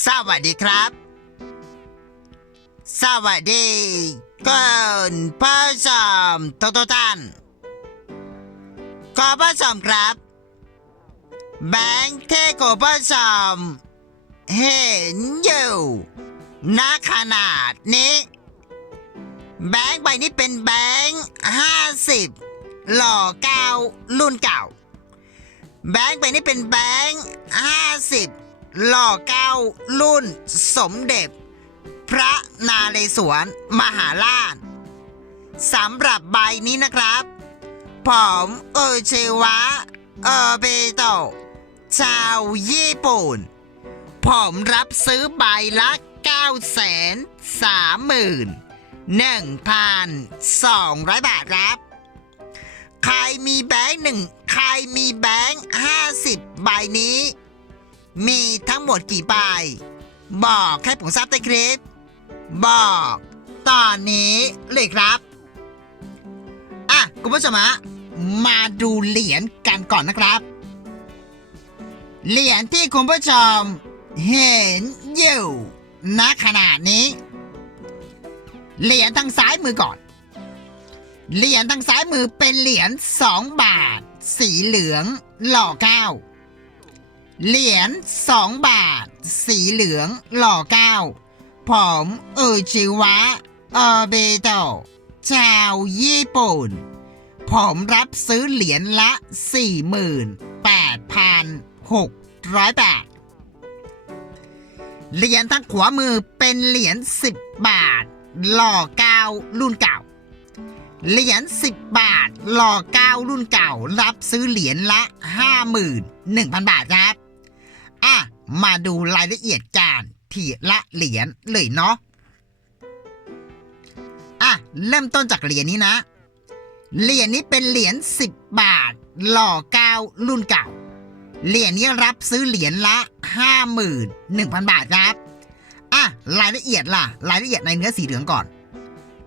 สวัสดีครับ สวัสดีคุณผู้ชมทุกท่านขอผู้ชมครับ แบงค์ที่คุณผู้ชมเห็นอยู่ณขนาดนี้ แบงค์ใบนี้เป็นแบงค์ห้าสิบหล่อเก้ารุ่นเก่า แบงค์ใบนี้เป็นแบงค์ห้าสิบ หล่อเก้ารุ่น สมเด็จ พระนาเรศวร มหาราชสำหรับใบนี้นะครับ ผมเอเชวะเออเบโตะชาวญี่ปุ่น ผมรับซื้อใบละ9 3 1 2 0 0 บาทครับ ใครมีแบงค์หนึ่ง ใครมีแบงค์ห้าสิบใบนี้ มีทั้งหมดกี่ใบ บอกให้ผมทราบใต้คลิปบอก ตอนนี้เลยครับ อะ คุณผู้ชมฮะมาดูเหรียญกันก่อนนะครับ เหรียญที่คุณผู้ชมเห็นอยู่ณขณะนี้ เหรียญทางซ้ายมือก่อน เหรียญทางซ้ายมือเป็นเหรียญ2บาท สีเหลืองหล่อเก้า เหรียญ2บาท สีเหลืองหล่อเก้าผมเออชิวะเออเบโตะชาวญี่ปุ่น ผมรับซื้อเหรียญละ 48,600 บาท เหรียญทางขวามือเป็นเหรียญ10 บาท หล่อเก้ารุ่นเก่า เหรียญ10 บาท หล่อเก้ารุ่นเก่า รับซื้อเหรียญละ 51,000 บาทครับอะ มาดูรายละเอียดการทีละเหรียญเลยเนาะ อะ เริ่มต้นจากเหรียญนี้นะ เหรียญนี้เป็นเหรียญ10 บาท หล่อเก้ารุ่นเก่า เหรียญนี้รับซื้อเหรียญละ 51,000 บาทครับ อะ รายละเอียดล่ะ รายละเอียดในเนื้อสีเหลืองก่อน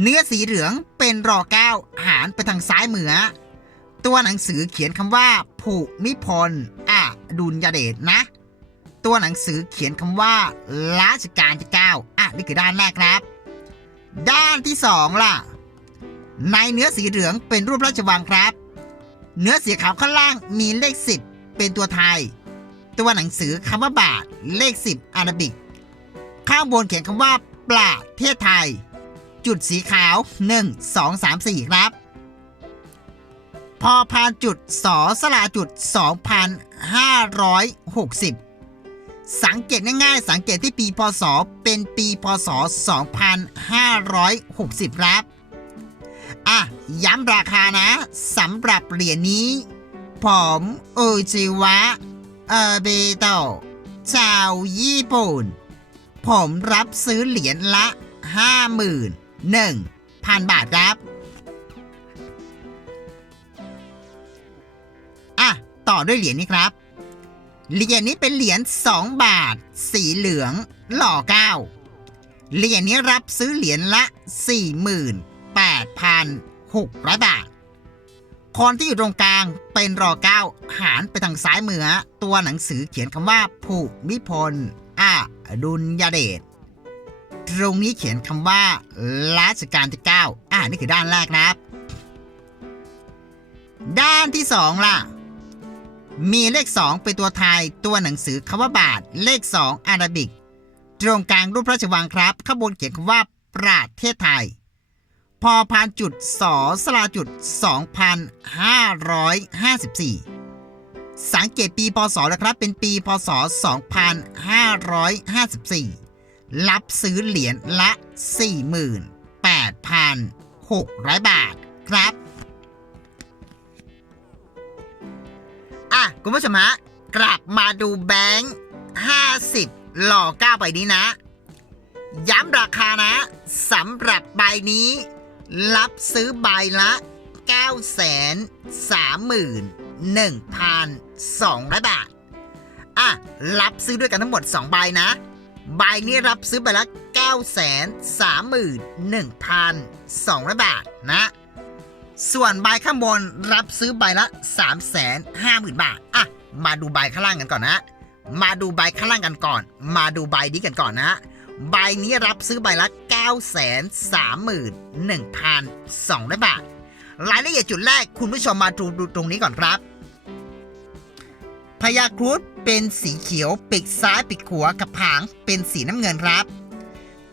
เนื้อสีเหลืองเป็นรอเก้าหารไปทางซ้ายมือตัวหนังสือเขียนคำว่าผูมิพลอะดุลยเดชนะ ตัวหนังสือเขียนคำว่ารัชกาลที่เก้าอะนี่คือด้านแรกครับ ด้านที่สองล่ะ ในเนื้อสีเหลืองเป็นรูปราชวังครับ เนื้อสีขาวข้างล่างมีเลข 10 เป็นตัวไทย ตัวหนังสือคำว่าบาทเลข 10 อาราบิก ข้างบนเขียนคำว่าประเทศไทย จุดสีขาว 1 2 3 4 ครับ พอพานจุดสอสลาจุด 2,560 สังเกตง่ายๆ สังเกตที่ปีพศ เป็นปีพศ 2560 ครับ อะ ย้ำราคานะสำหรับเหรียญนี้ ผมโอจิวะ เอเบโตชาวญี่ปุ่น ผมรับซื้อเหรียญละ 51,000 บาทครับ อะ ต่อด้วยเหรียญนี้ครับ เหรียญนี้เป็นเหรียญ2บาท สีเหลืองหล่อเก้าเหรียญนี้รับซื้อเหรียญละ 48,600 บาท คนที่อยู่ตรงกลางเป็นรอเก้าหารไปทางซ้ายมือตัวหนังสือเขียนคำว่าผูมิพลอะดุลยเดชตรงนี้เขียนคำว่ารัชกาลที่ 9 อ่านี่คือด้านแรกนะครับ ด้านที่ 2 ล่ะ มีเลข 2 เป็นตัวไทยตัวหนังสือคำว่าบาท เลข 2 อาราบิก ตรงกลางรูปพระราชวังครับ ข้างบนเขียนคำว่าประเทศไทย พอพานจุดสอสลาจุด 2,554 สังเกตปีพศนะครับ เป็นปีพศ 2554 รับซื้อเหรียญละ 48,600 บาทครับ คุณผู้ชมฮะกลับมาดูแบงค์50 หล่อ9ใบนี้นะ ย้ำราคานะสำหรับใบนี้ รับซื้อใบละ931,200 บาท อะ รับซื้อด้วยกันทั้งหมด 2 ใบนะ ใบนี้รับซื้อไปละ 931,200 บาทนะ ส่วนใบข้างบนรับซื้อใบละ 350,000 บาท อะ มาดูใบข้างล่างกันก่อนนะ มาดูใบข้างล่างกันก่อน มาดูใบนี้กันก่อนนะ ใบนี้รับซื้อใบละ 9 3 1 2 0 0บาท รายละเอียดจุดแรกคุณผู้ชมมาดูดูตรงนี้ก่อนครับพญาครุฑเป็นสีเขียวปีกซ้ายปีกขวากับหางเป็นสีน้ำเงินครับ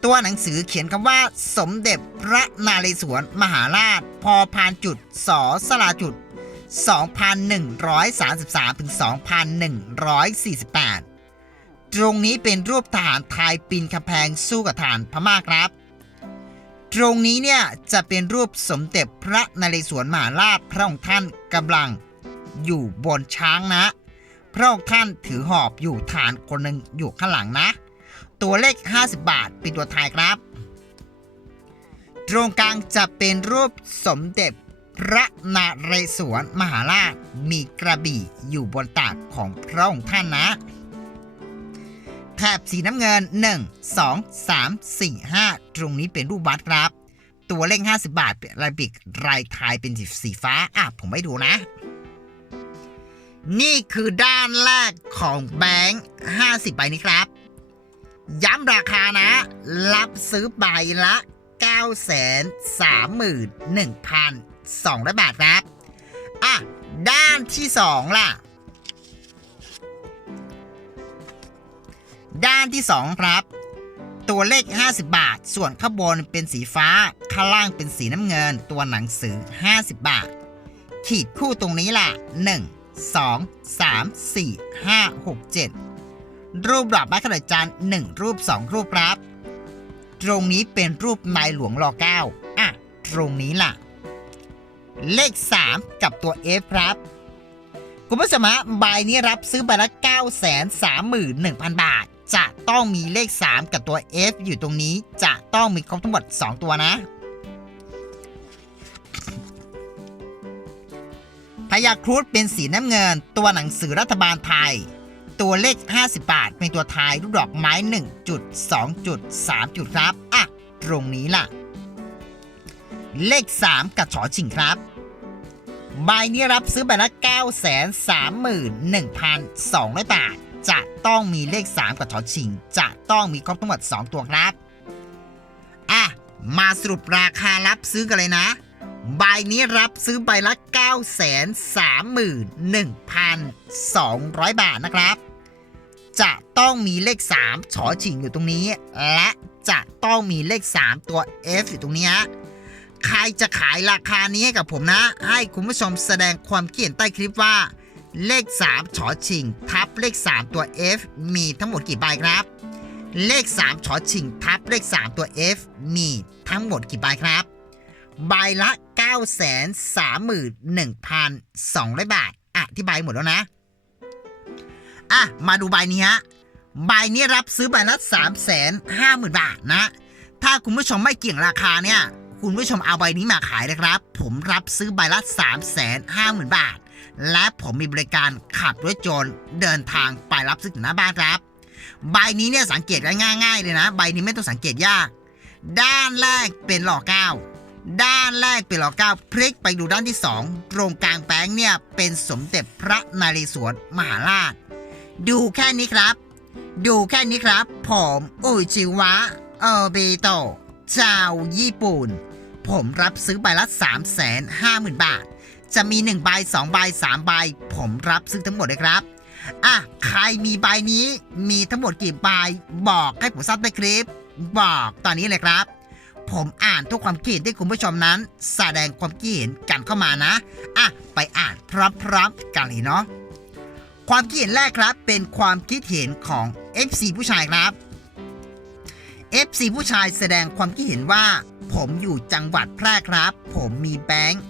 ตัวหนังสือเขียนคำว่า สมเด็จพระนาเรศวรมหาราช พอพานจุดสอสลาจุด 2,133 ถึง 2,148 ตรงนี้เป็นรูปทหารไทยปีนกำแพงสู้กับทหารพม่าครับ ตรงนี้เนี่ยจะเป็นรูปสมเด็จพระนเรศวรมหาราชพระองค์ท่านกำลังอยู่บนช้างนะ พระองค์ท่านถือหอบอยู่ฐานคนหนึ่งอยู่ข้างหลังนะ ตัวเลข 50 บาท เป็นตัวไทายครับ ตรงกลางจะเป็นรูปสมเด็จพระนเรศวรมหาราชมีกระบี่อยู่บนตักของพระองค์ท่านนะแถบสีน้ำเงิน 1 2 3 4 5 ตรงนี้เป็นรูปวัดครับ ตัวเลข 50 บาทเป็นลายบิกรายไทยเป็นสีฟ้า อะ ผมไม่ดูนะ นี่คือด้านแรกของแบงค์50 ใบนี้ครับ ย้ำราคานะ รับซื้อใบละ 931,200 บาทครับ อะ ด้านที่ 2 ล่ะ ด้านที่ 2 ครับ ตัวเลข 50 บาท ส่วนข้างบนเป็นสีฟ้า ข้างล่างเป็นสีน้ำเงิน ตัวหนังสือ 50 บาท ขีดคู่ตรงนี้ล่ะ 1 2 3 4 5 6 7 รูปดอกไม้ขนาดจาน1รูป 2 รูปครับ ตรงนี้เป็นรูปนายหลวงรอเก้าอะ ตรงนี้ล่ะ เลข 3 กับตัว F ครับ คุณผู้ชมฮะใบนี้รับซื้อใบละ9 3 1 0 0 0 บาท จะต้องมีเลข 3 กับตัว F อยู่ตรงนี้จะต้องมีครบทั้งหมด 2 ตัวนะพญาครุฑเป็นสีน้ำเงิน ตัวหนังสือรัฐบาลไทย ตัวเลข 50 บาท เป็นตัวไทายรูปดอกไม้ 1 จุด 2 จุด 3 จุดครับ อะ ตรงนี้ล่ะ เลข 3 กับฉอชิงครับ ใบนี้รับซื้อใบละ 9 3 1 2 0 0 บาท จะต้องมีเลข 3 กับฉอชิง จะต้องมีครบทั้งหมด 2 ตัวครับ อะ มาสรุปราคารับซื้อกันเลยนะใบนี้รับซื้อใบละ 9 3 1 2 0 0 บาทนะครับ จะต้องมีเลข 3ฉอฉิงอยู่ตรงนี้ และจะต้องมีเลข 3 ตัว F อยู่ตรงนี้ใครจะขายราคานี้ให้กับผมนะ ให้คุณผู้ชมแสดงความคิดเห็นใต้คลิปว่า เลข 3ฉอชิงทับเลข 3 ตัว F มีทั้งหมดกี่ใบครับ เลข 3ฉอชิงทับเลข 3 ตัว F มีทั้งหมดกี่ใบครับ ใบละ 9 3 1 2 0 0 บาท อธิบายหมดแล้วนะ อะ มาดูใบนี้ฮะ ใบนี้รับซื้อใบละ3 5 0 0 0 0 บาทนะ ถ้าคุณผู้ชมไม่เกี่ยงราคาเนี่ย คุณผู้ชมเอาใบนี้มาขายนะครับ ผมรับซื้อใบละ 3 5 0 0 0 0 บาท และผมมีบริการขับรถยนต์เดินทางไปรับซื้อถึงหน้าบ้านครับ ใบนี้เนี่ยสังเกตได้ง่ายๆเลยนะ ใบนี้ไม่ต้องสังเกตยาก ด้านแรกเป็นหล่อเก้าด้านแรกเป็นหล่อเก้าพลิกไปดูด้านที่สองตรงกลางแป้งเนี่ยเป็นสมเด็จพระนเรศวรมหาราช ดูแค่นี้ครับ ดูแค่นี้ครับ ผมอุจิวะเออเบโตะชาวญี่ปุ่น ผมรับซื้อใบละ3 5 0 0 0 0 บาท จะมี 1 ใบ 2 ใบ 3 ใบ ผมรับซื้อทั้งหมดเลยครับ อะ ใครมีใบนี้ มีทั้งหมดกี่ใบ บอกให้ผมทราบในคลิป บอกตอนนี้เลยครับ ผมอ่านทุกความคิดเห็นที่คุณผู้ชมนั้น แสดงความคิดเห็นกันเข้ามานะ อะ ไปอ่านพร้อมๆกันเลยเนาะ ความคิดเห็นแรกครับ เป็นความคิดเห็นของ FC ผู้ชายครับ FC ผู้ชายแสดงความคิดเห็นว่า ผมอยู่จังหวัดแพร่ครับ ผมมีแบงค์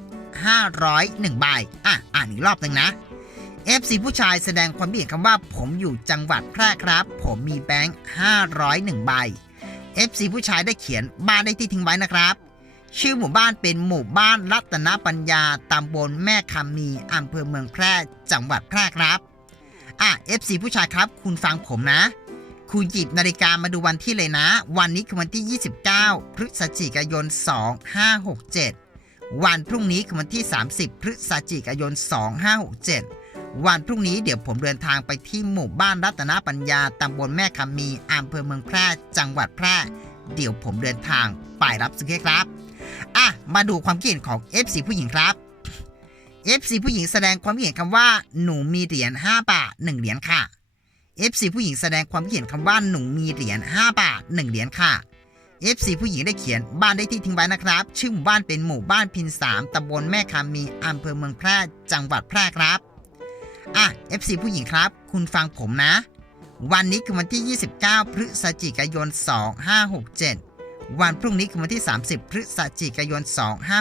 501ใบอะอ่านอีกรอบหนึ่งนะ FC ผู้ชายแสดงความคิดเห็นคำว่า ผมอยู่จังหวัดแพร่ครับ ผมมีแบงค์501ใบ FC ผู้ชายได้เขียนบ้านได้ที่ทิ้งไว้นะครับ ชื่อหมู่บ้านเป็นหมู่บ้านรัตนปัญญาตำบลแม่คำมีอำเภอเมืองแพร่จังหวัดแพร่ครับ อะ FC ผู้ชายครับ คุณฟังผมนะ คุณหยิบนาฬิกามาดูวันที่เลยนะ วันนี้คือวันที่ 29 พฤศจิกายน 2567 วันพรุ่งนี้คือวันที่ 30 พฤศจิกายน 2567 วันพรุ่งนี้เดี๋ยวผมเดินทางไปที่หมู่บ้านรัตนปัญญาตำบลแม่คำมีอำเภอเมืองแพร่ จังหวัดแพร่ เดี๋ยวผมเดินทางไปรับซื้อครับ อะ มาดูความคิดเห็นของ FC ผู้หญิงครับ FC ผู้หญิงแสดงความเห็นคำว่า หนูมีเหรียญ5บาท1เหรียญค่ะ FC ผู้หญิงแสดงความเห็นคำว่าหนูมีเหรียญ5บาท1เหรียญค่ะ FC ผู้หญิงได้เขียนบ้านได้ที่ทิ้งไว้นะครับ ชื่อหมู่บ้านเป็นหมู่บ้านพินสามตำบลแม่คามีอำเภอเมืองแพร่จังหวัดแพร่ครับอะ FC ผู้หญิงครับ คุณฟังผมนะ วันนี้คือวันที่ 29 พฤศจิกายน 2567 วันพรุ่งนี้คือวันที่ 30 พฤศจิกายน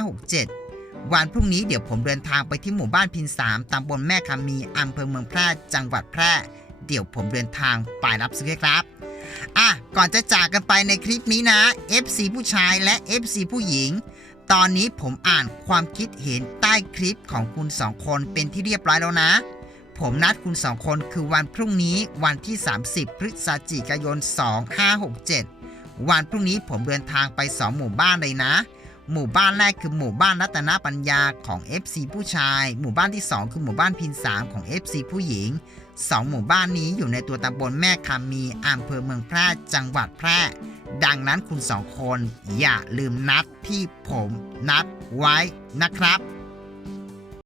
2567 วันพรุ่งนี้เดี๋ยวผมเดินทางไปที่หมู่บ้านพินสามตำบลแม่คามีอำเภอเมืองแพร่จังหวัดแพร่เดี๋ยวผมเดินทางไปรับซื้อครับ อะ ก่อนจะจากกันไปในคลิปนี้นะ FC ผู้ชายและ FC ผู้หญิง ตอนนี้ผมอ่านความคิดเห็นใต้คลิปของคุณสองคนเป็นที่เรียบร้อยแล้วนะ ผมนัดคุณสองคนคือวันพรุ่งนี้วันที่ 30 พฤศจิกายน 2567 วันพรุ่งนี้ผมเดินทางไป 2 หมู่บ้านเลยนะ หมู่บ้านแรกคือหมู่บ้านรัตนปัญญาของ FC ผู้ชาย หมู่บ้านที่ 2 คือหมู่บ้านพินสามของ FC ผู้หญิงสองหมู่บ้านนี้อยู่ในตัวตำบลแม่คามีอำเภอเมืองแพร่จังหวัดแพร่ ดังนั้นคุณสองคนอย่าลืมนัดที่ผมนัดไว้นะครับ